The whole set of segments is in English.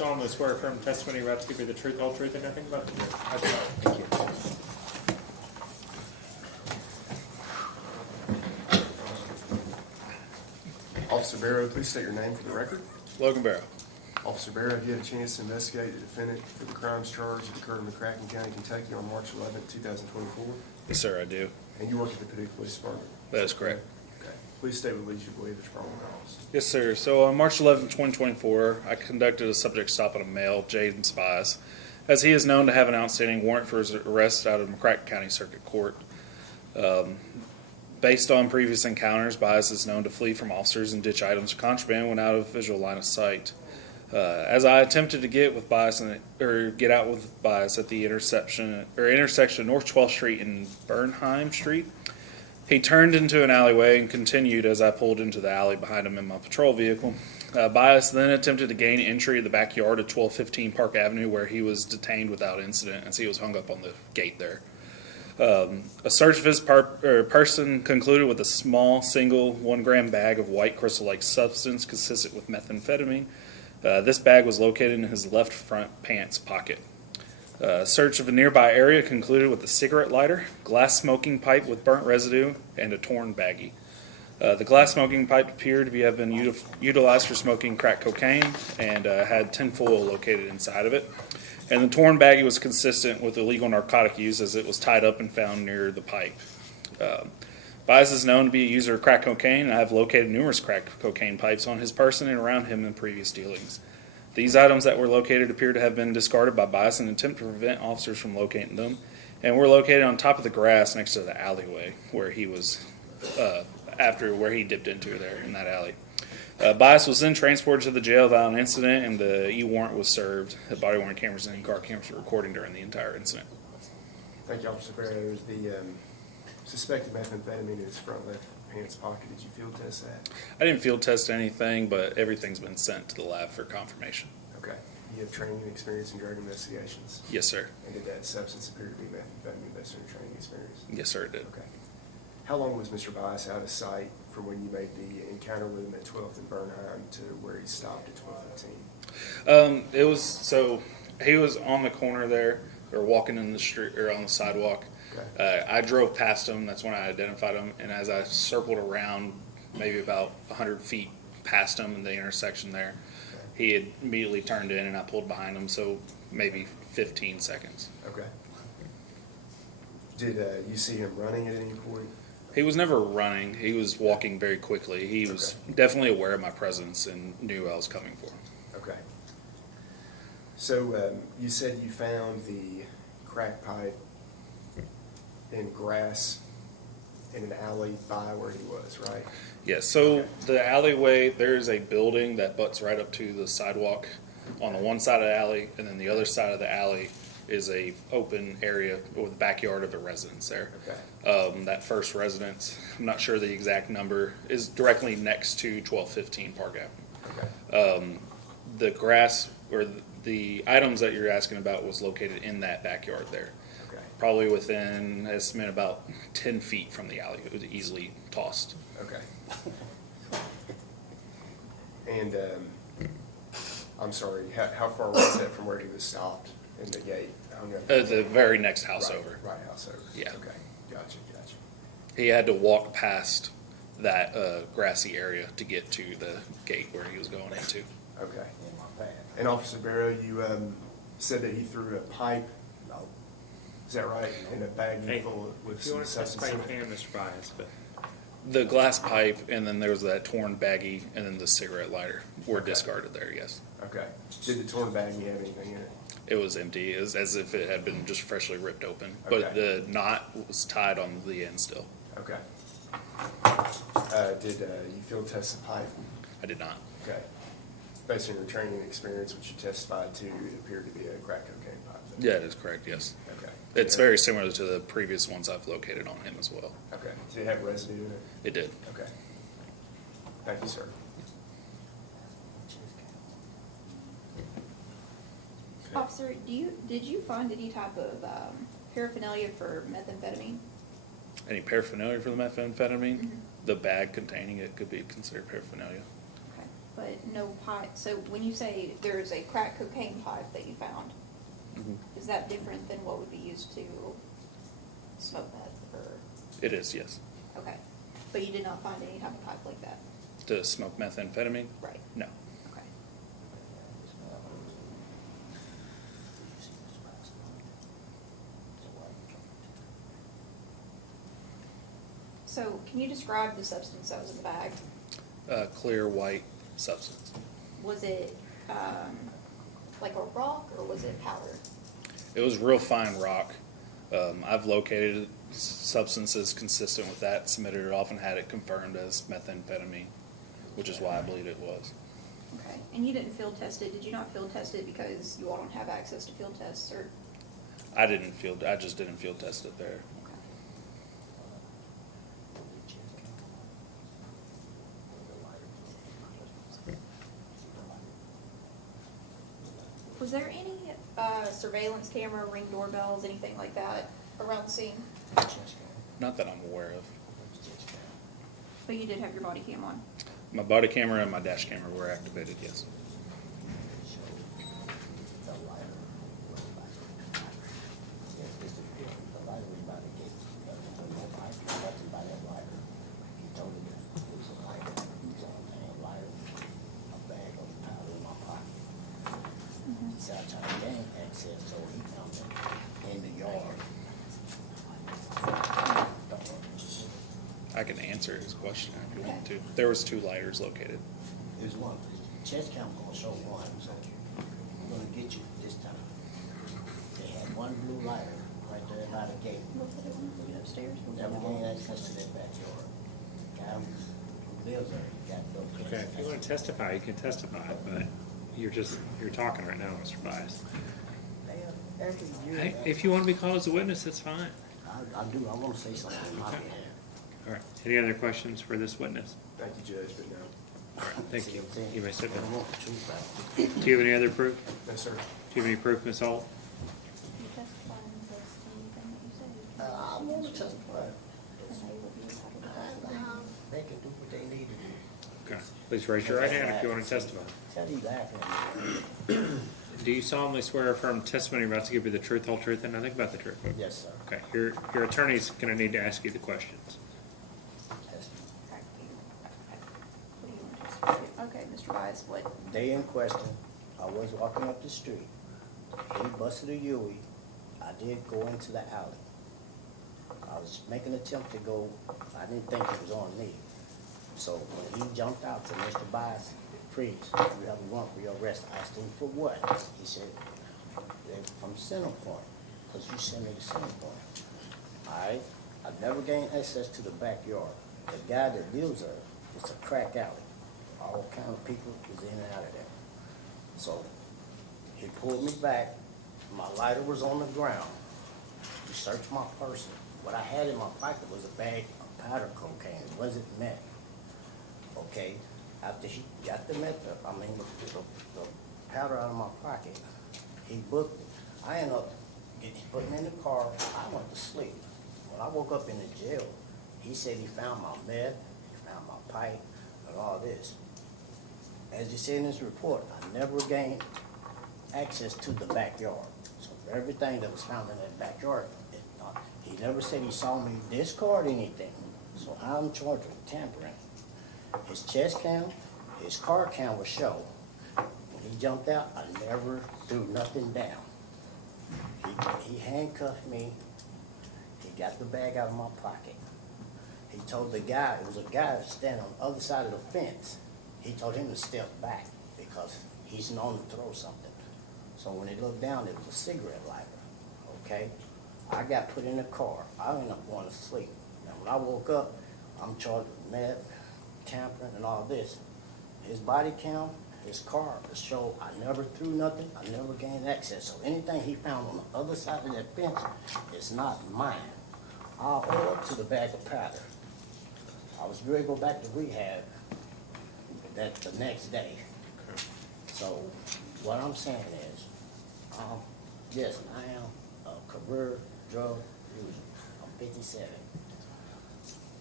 solemnly swear affirm testimony you're about to give me the truth, whole truth, and nothing but the truth. I do. Thank you. Officer Barrow, please state your name for the record. Logan Barrow. Officer Barrow, have you had a chance to investigate the defendant for the crimes charged that occurred in McCracken County, Kentucky on March 11, 2024? Yes, sir, I do. And you work at the Paducah Police Department? That is correct. Okay. Please state what leads you to believe there's probable cause. Yes, sir. So on March 11, 2024, I conducted a subject stop on a male, James Bias, as he is known to have an outstanding warrant for his arrest out of McCracken County Circuit Court. Based on previous encounters, Bias is known to flee from officers and ditch items of contraband when out of visual line of sight. As I attempted to get with Bias get out with Bias at the intersection of North 12th Street and Bernheim Street, he turned into an alleyway and continued as I pulled into the alley behind him in my patrol vehicle. Bias then attempted to gain entry to the backyard of 1215 Park Avenue, where he was detained without incident as he was hung up on the gate there. A search of his person concluded with a small, single 1 gram bag of white crystal-like substance consistent with methamphetamine. This bag was located in his left front pants pocket. Search of a nearby area concluded with a cigarette lighter, glass smoking pipe with burnt residue, and a torn baggie. The glass smoking pipe appeared to have been utilized for smoking crack cocaine and had tinfoil located inside of it. And the torn baggie was consistent with illegal narcotic use as it was tied up and found near the pipe. Bias is known to be a user of crack cocaine, and I have located numerous crack cocaine pipes on his person and around him in previous dealings. These items that were located appear to have been discarded by Bias in an attempt to prevent officers from locating them, and were located on top of the grass next to the alleyway where he was, where he dipped into there in that alley. Bias was then transported to the jail without an incident, and the E-warrant was served. The body worn cameras and in-car cameras were recording during the entire incident. Thank you, Officer Barrow. The suspected methamphetamine in his front left pants pocket, did you field test that? I didn't field test anything, but everything's been sent to the lab for confirmation. Okay. You have training and experience in drug investigations? Yes, sir. And did that substance appear to be methamphetamine based on your training experience? Yes, sir, it did. Okay. How long was Mr. Bias out of sight from when you made the encounter with him at 12th and Bernheim to where he stopped at 1215? He was on the corner there, or walking in the street, or on the sidewalk. Okay. I drove past him, that's when I identified him, and as I circled around, maybe about 100 feet past him in the intersection there, he had immediately turned in and I pulled behind him, so maybe 15 seconds. Okay. Did you see him running at any point? He was never running. He was walking very quickly. He was definitely aware of my presence and knew I was coming for him. Okay. So you said you found the crack pipe in grass in an alley by where he was, right? Yes, so the alleyway, there's a building that butts right up to the sidewalk on the one side of the alley, and then the other side of the alley is a open area with the backyard of a residence there. Okay. That first residence, I'm not sure the exact number, is directly next to 1215 Park Avenue. Okay. The grass or the items that you're asking about was located in that backyard there. Okay. Probably within, estimate, about 10 feet from the alley. It was easily tossed. Okay. And I'm sorry, how far was that from where he was stopped in the gate? The very next house over. Right house over. Yeah. Okay. Gotcha. He had to walk past that grassy area to get to the gate where he was going into. Okay. And Officer Barrow, you said that he threw a pipe. Is that right? In a bag full with If you want to substance testify, in you it? can, Mr. Bias, but The glass pipe, and then there was that torn baggie, and then the cigarette lighter were Okay. discarded there, yes. Okay. Did the torn baggie have anything in it? It was empty. It was as if it had been just freshly ripped open. But Okay. the knot was tied on the end still. Okay. Did you field test the pipe? I did not. Okay. Based on your training and experience, which you testified to, it appeared to be a crack cocaine pipe. Yeah, it is correct, yes. Okay. It's very similar to the previous ones I've located on him as well. Okay. Did it have residue in it? It did. Okay. Thank you, sir. Officer, did you find any type of paraphernalia for methamphetamine? Any paraphernalia for the methamphetamine? Mhm. The bag containing it could be considered paraphernalia. Okay. but no pipe, so when you say there's a crack cocaine pipe that you found, Mhm. is that different than what would be used to smoke meth, or, It is, yes. okay. But you did not find any type of pipe like that? To smoke methamphetamine? Right. No. Okay. So, can you describe the substance that was in the bag? Clear white substance. Was it, like a rock, or was it powder? It was real fine rock. I've located substances consistent with that, submitted it off, and had it confirmed as methamphetamine, which is why I believe it was. Okay, and you didn't field test it, did you not field test it because you all don't have access to field tests, or? I just didn't field test it there. Okay. Was there any, surveillance camera, ring doorbells, anything like that around the scene? Not that I'm aware of. But you did have your body cam on? My body camera and my dash camera were activated, yes. So I tried to gain access, so he found it in the yard. I can answer his question if you want to. There was 2 lighters located. There's one, chest count gonna show one, so I'm gonna get you this time. They had one blue lighter right there by the gate. Look at it, look it upstairs. Never gained access to that backyard. Guy who lives there, he got no access. Okay, if you want to testify, you can testify, but you're talking right now, Mr. Bias. Every year. Hey, if you want to be called as a witness, that's fine. I do, I wanna say something on my behalf. All right, any other questions for this witness? Thank you, Judge, but no. All right, thank you. You may sit I down. want the truth out. Do you have any other proof? No, sir. Do you have any proof, Ms. Holt? You testify and test anything that you say. I wanna testify. And they will be entitled to testify. They can do what they need to do. Okay, please raise your right hand if you want to testify. Tell you laughing at me. Do you solemnly swear or affirm testimony you're about to give you the truth, whole truth, and nothing but the truth? Yes, sir. Okay, your attorney's gonna need to ask you the questions. Yes. What do you want to testify to? Okay, Mr. Bias, what? Day in question, I was walking up the street. He busted a Yui. I did go into the alley. I was making an attempt to go, I didn't think it was on me. So when he jumped out to Mr. Bias, freeze, you have a warrant for your arrest. I asked him for what? He said, "They're from Centerpoint, because you sent me to Centerpoint." I never gained access to the backyard. The guy that lives there, it's a crack alley. All kind of people is in and out of there. So he pulled me back. My lighter was on the ground. He searched my person. What I had in my pocket was a bag of powder cocaine. It wasn't meth. Okay, after he got the meth, the powder out of my pocket, he booked it. I ended up putting me in the car. I went to sleep. When I woke up in the jail, he said he found my meth, he found my pipe, and all this. As you see in this report, I never gained access to the backyard. So everything that was found in that backyard, he never said he saw me discard anything. So I'm charged with tampering. His chest cam, his car cam was show. When he jumped out, I never threw nothing down. He handcuffed me. He got the bag out of my pocket. He told the guy, it was a guy standing on the other side of the fence. He told him to step back because he's known to throw something. So when he looked down, it was a cigarette lighter, okay? I got put in the car. I ended up going to sleep. And when I woke up, I'm charged with meth, tampering, and all this. His body cam, his car, the show, I never threw nothing, I never gained access. So anything he found on the other side of that fence is not mine. I'll owe up to the bag of powder. I was ready to go back to rehab the next day. So what I'm saying is, yes, I am a career drug user. I'm 57.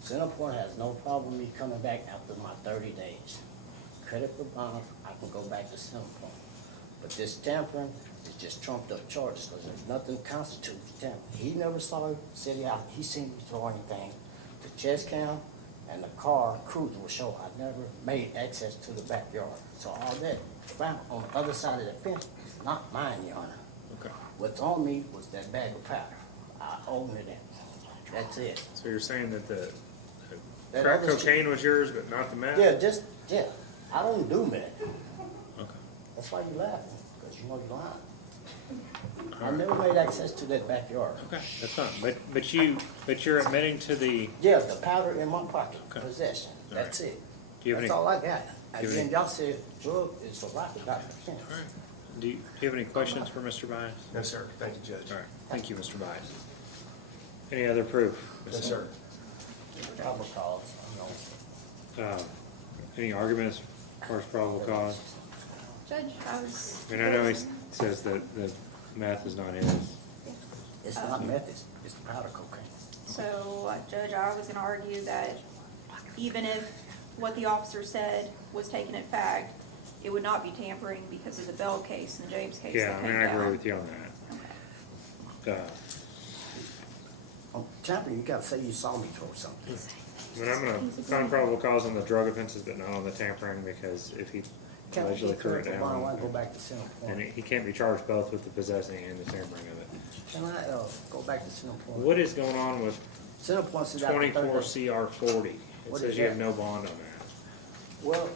Centerpoint has no problem me coming back after my 30 days. credit for bond, I can go back to Center Point. But this tampering is just trumped up charges, because there's nothing constitutes tampering. He never saw city out, he seen me throw anything. The chest cam and the car cruiser will show I never made access to the backyard. So all that found on the other side of the fence is not mine, Your Honor. Okay. What's on me was that bag of powder. I own it in. That's it. So you're saying that the That crack other cocaine was yours, but not the meth? Yeah, I don't do meth. Okay. That's why you laughing, because you know you're lying. I never made access to that backyard. Okay, that's fine. But you're admitting to the. Yeah, the powder in my pocket, Okay. possession, All right. that's it. Do you have That's any? all I got. Do And you have then any- y'all said drug is a right to Dr. King. All right. Do you have any questions for Mr. Bias? No, sir. Thank you, Judge. All right. Thank you, Mr. Bias. Any other proof? Yes, sir. Probable cause, you know. Any arguments as far as probable cause? Judge, I was. I mean, I know he says that the meth is not his. It's not meth, it's powder cocaine. So, Judge, I was gonna argue that even if what the officer said was taken at fact, it would not be tampering because of the Bell case and the James case Yeah, that I mean, came I down. agree with you on that. On tampering, you gotta say you saw me throw something. I mean, I'm gonna find probable cause on the drug offenses, but not on the tampering, because if he Can I allegedly get threw it credit for bond, I go down, back to Center and Point? he can't be charged both with the possessing and the tampering of it. Can I, go back to Center Point? What is going on with Center Point said after 30 24 days. CR 40? It What says is you have that? no bond on that. Well,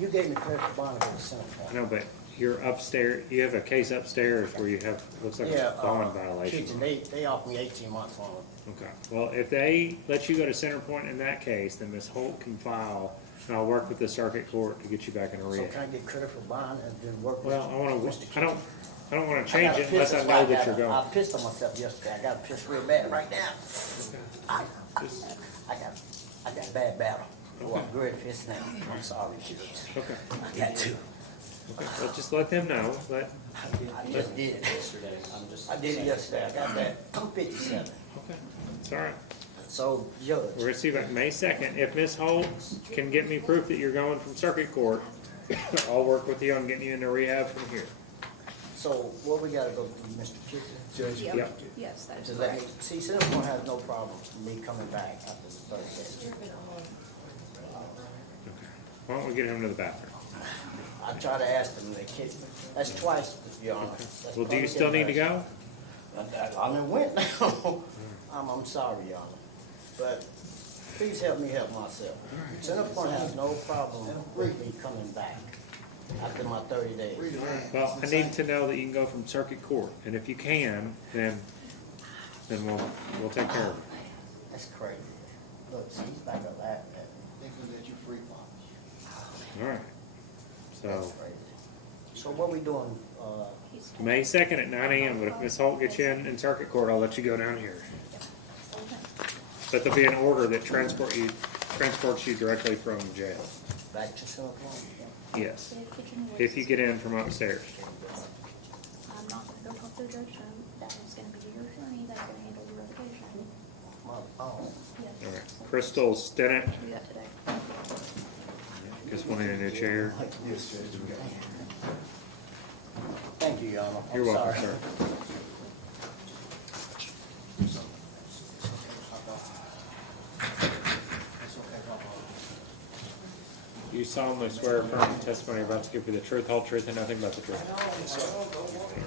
you gave me credit for bond to go to Center Point. No, but you're upstairs, you have a case upstairs where you have, looks like Yeah, a bond violation. Kitchen, they offered me 18 months on it. Okay, well, if they let you go to Center Point in that case, then Ms. Holt can file, and I'll work with the circuit court to get you back in a So rehab. can I get credit for bond and then work with? Well, I wanna, Mr. I don't wanna I change got it a unless I piss, know that that's you're why I going. pissed on myself yesterday. I got pissed real bad right now. Just- I got bad battle. Oh, I'm very pissed now. I'm sorry, kids. Okay, I got to. okay, well, just let them know, I just did. I did it yesterday. I got that. I'm 57. okay, it's all right. So, We're Judge, gonna see about May 2nd. If Ms. Holt can get me proof that you're going from circuit court, I'll work with you on getting you into rehab from here. so what we gotta go through, Mr. Kitchen? Judge, Yep. Yep. Yes, that is To let me, correct. see, Center Point has no problem with me coming back after the 30 days. Okay. Why don't we get him to the bathroom? I try to ask them, they kick me. That's twice, Your Honor. That's Well, do you probably still need to getting go? worse. I mean, went now. I'm sorry, Your Honor. But please help me help myself. Center Point has no problem with me coming back after my 30 days. Well, I need to know that you can go from circuit court, and if you can, then we'll take care of it. That's crazy. Look, see, he's back up laughing at me. All right. That's So, crazy. So what we doing, He's- May 2nd at 9 a.m., but if Ms. Holt gets you in circuit court, I'll let you go down here. But there'll be an order that transports you directly from jail. back to Center Point? Yes, The kitchen was- if you get in from upstairs. I'm not gonna go talk to the judge, so that is gonna be your attorney that's gonna handle your revocation. Oh, Yes. All right. Crystal Stennett, Do that today. just wanting a new chair. yes, Judge. thank you, Your Honor. I'm You're welcome, sorry. sir. You solemnly swear affirm the testimony you're about to give you the truth, whole truth, and nothing but the truth.